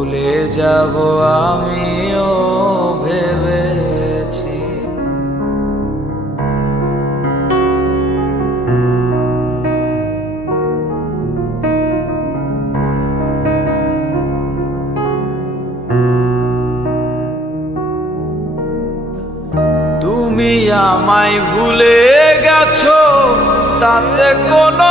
ভুলে যাব আমিও ভেবেছি। তুমি আমায় ভুলে গেছো তাতে কোনো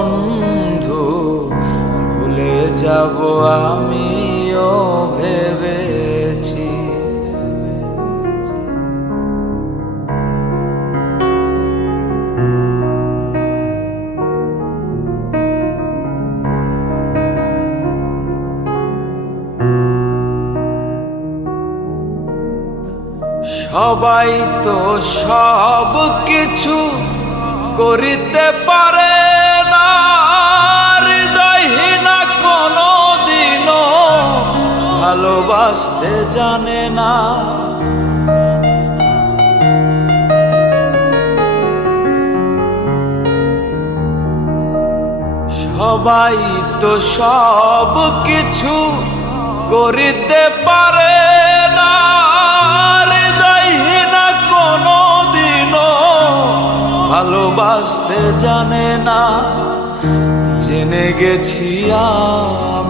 বন্ধু ভুলে যাব আমিও ভেবেছি। সবাই তো সব কিছু করিতে পারে। ভালোবাসতে জানে না। সবাই তো সব কিছু করিতে পারে না। ভালোবাসতে জানে না। জেনে গেছি আমি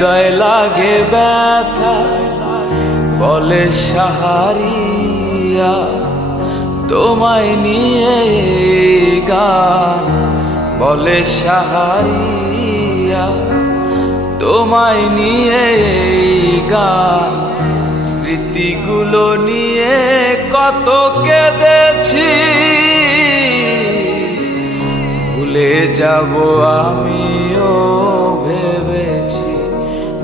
হৃদয় লাগে ব্যথা, বলে সাহারিয়া, তোমায় নিয়ে গান, বলে সাহারিয়া, তোমায় নিয়ে গান, স্মৃতিগুলো নিয়ে কত কেঁদেছি। ভুলে যাব আমিও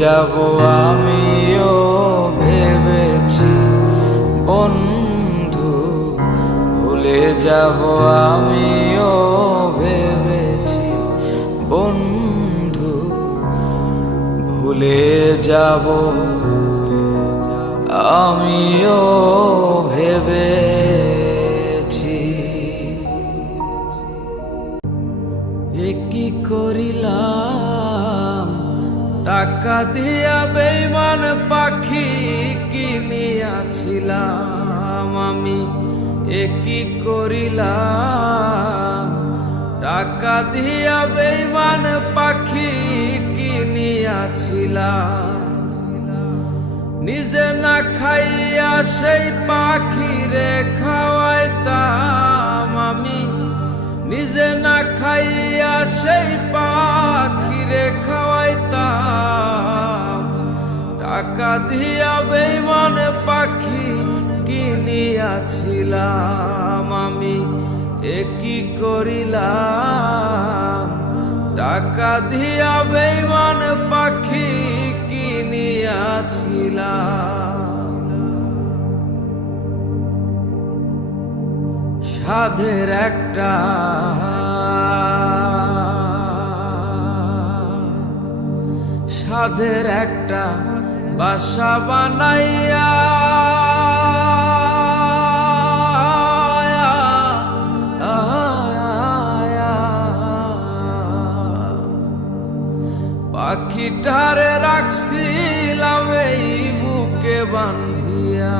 যাব আমিও ভেবেছি, বন্ধু, ভুলে যাব আমিও ভেবেছি, বন্ধু, ভুলে যাব, আমিও ভেবেছি। এ কি করিলাম? টাকা দিয়া বেইমান পাখি কিনিয়াছিলাম আমি। এ কি করিলাম? টাকা দিয়া বেইমান পাখি কিনিয়াছিলাম। নিজে না খাইয়া সেই পাখি রে খাওয়াইতাম আমি। নিজে না খাইয়া সেই পাখি রে খাওয়াইতাম টাকা দিয়া বেইমান পাখি কিনিয়াছিলাম আমি। এ কি করিলাম? টাকা দিয়া বেইমান পাখি কিনিয়াছিলাম। সাধের একটা সাধের একটা বাসা বানাইয়া। পাখিটারে রাখছিলাম এই বুকে বান্ধিয়া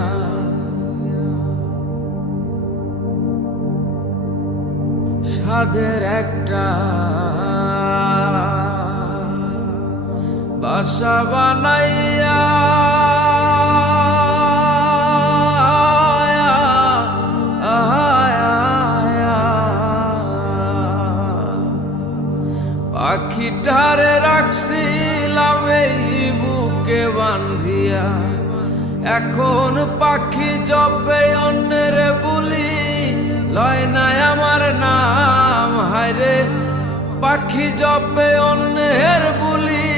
সাধের একটা বাসা বানাইয়া পাখিটারে রাখছিলাম এই বুকে বান্ধিয়া এখন পাখি জবে অন্যের বলি। লয় নাই আমার নাম, হায়রে, পাখি জবে অন্যের বলি।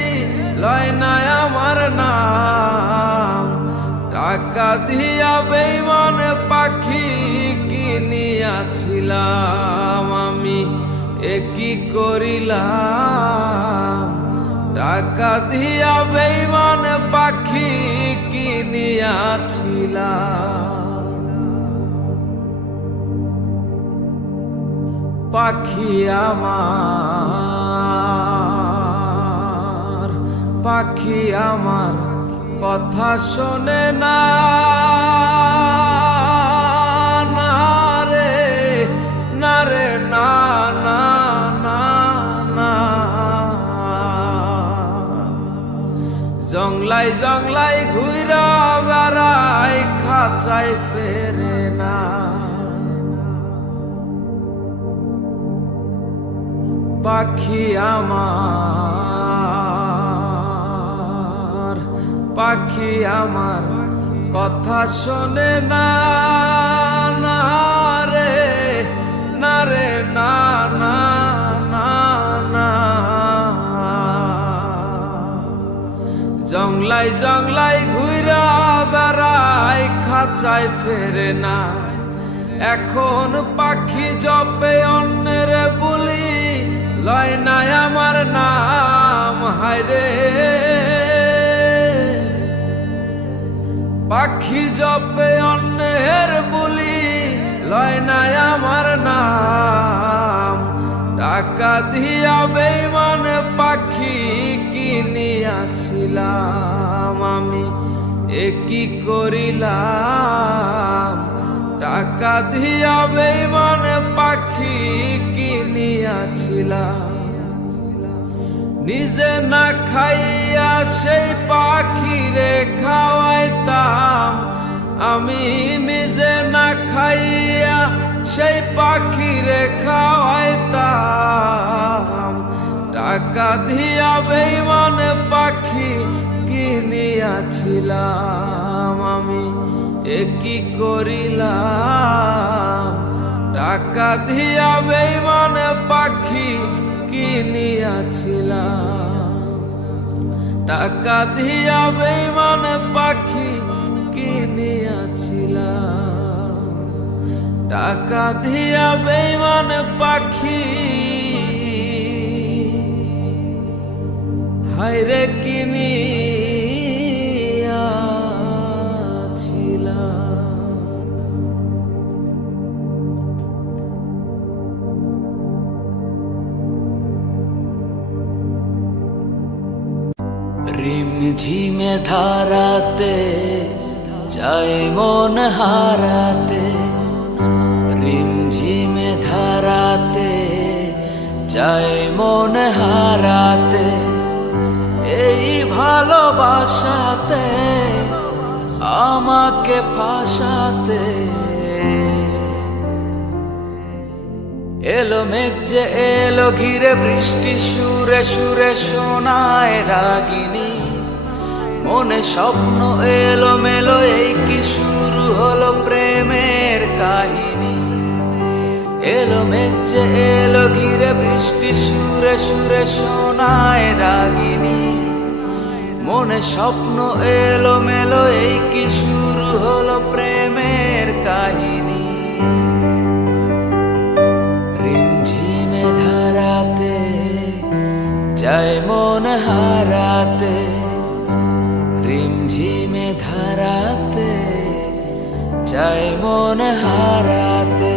লয় নাই আমার নাম। টাকা দিয়া বেইমান পাখি কিনিয়াছিলাম। আমি এ কি করিলাম? টাকা দিয়া বেইমান পাখি কিনিয়াছিলাম। পাখি আমার। পাখি আমার কথা শোনে না। না না না জংলাই জংলাই ঘুরা বেড়াই খাঁচাই ফেরে না। পাখি আমার পাখি আমার কথা শোনে না রে না রে, না না না জংলাই জংলাই ঘুরা বেড়াই খাঁচায় ফেরে না। এখন পাখি জপে, অন্যের বলি লয় নাই আমার নাম হায়রে পাখি জপে অন্যের বলি, লয় নাই আমার নাম। টাকা দিয়া বেইমান পাখি কিনিয়াছিলাম আমি, এ কি করিলাম? টাকা দিয়া বেইমান পাখি কিনিয়াছিলাম। নিজে না খাইয়া সেই পাখি রে খাওয়াইতাম। আমি নিজে না খাইয়া সেই পাখি রে খাওয়াইতাম। টাকা দিয়া বেইমান পাখি কিনিয়াছিলাম। আমি এ কি করিলাম? টাকা দিয়া বেইমান পাখি কিনিয়াছিলাম। টাকা দিয়া বেইমান পাখি কিনিয়াছিলাম। টাকা দিয়া বেইমান পাখি। হাইরে কিনিয়াছিলাম ঝিমে ধারাতে চাই মন হারাতে। রিম ঝিমে ধারাতে চাই মন হারাতে। এই ভালোবাসাতে, আমাকে ফাঁসাতে। এলো মেঘ যে এলো ঘিরে, বৃষ্টি সুরে সুরে শোনায় রাগিনী। মনে স্বপ্ন এলো মেলো এই কি শুরু হলো প্রেমের কাহিনী? এলো মেঘ এলো ঘিরে, বৃষ্টি সুরে সুরে শোনায় রাগিনী। মনে স্বপ্ন এলো মেলো এই কি শুরু হলো প্রেমের কাহিনী? রিমঝিমে ধারাতে চাই মন হারাতে চাই মন হারাতে।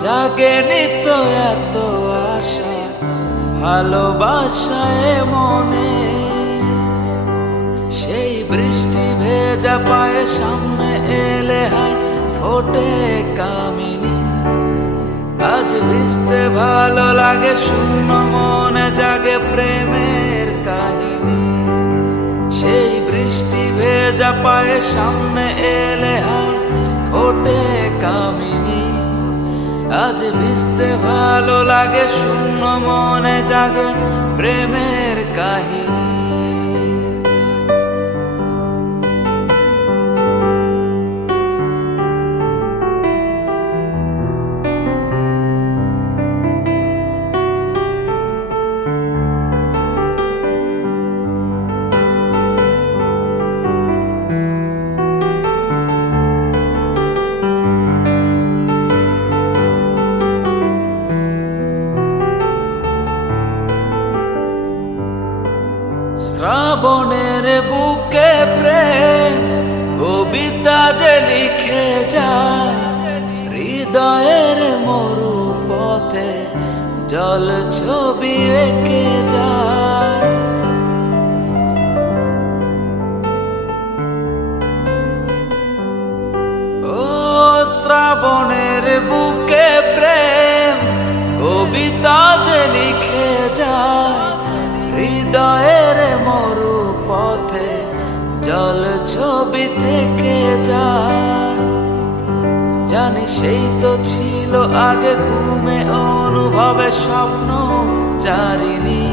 জাগেনি তো এত আশা ভালোবাসায় মনে। সেই বৃষ্টি ভেজা পায়ে সামনে এলে হায়, ফোটে কামিনী। আজ ভিজতে ভালো লাগে, শূন্য মনে জাগে প্রেমের কাহিনী। সেই বৃষ্টি ভেজা পায়ে সামনে এলে হায়, ফোটে কামিনী। আজ ভিজতে ভালো লাগে শূন্য মনে জাগে প্রেমের কাহিনী। জল ছবি এঁকে যায়। ও শ্রাবণের বুকে প্রেম, কবিতা যে লিখে যায়। হৃদয়ের মরু পথে জল ছবি থেকে যায়। জানি সেই তো ছিল আগে ঘুমে স্বপ্ন চারিনি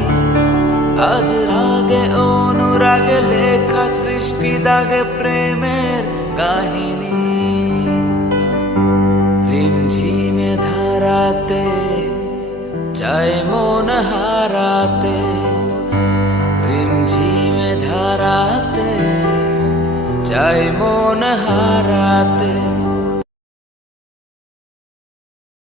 আজ রাগে, অনুরাগে, লেখা সৃষ্টি দাগে প্রেমের কাহিনী। রিমঝিমে ধারাতে চাই মন হারাতে। রিমঝিমে ধারাতে চাই মন হারাতে।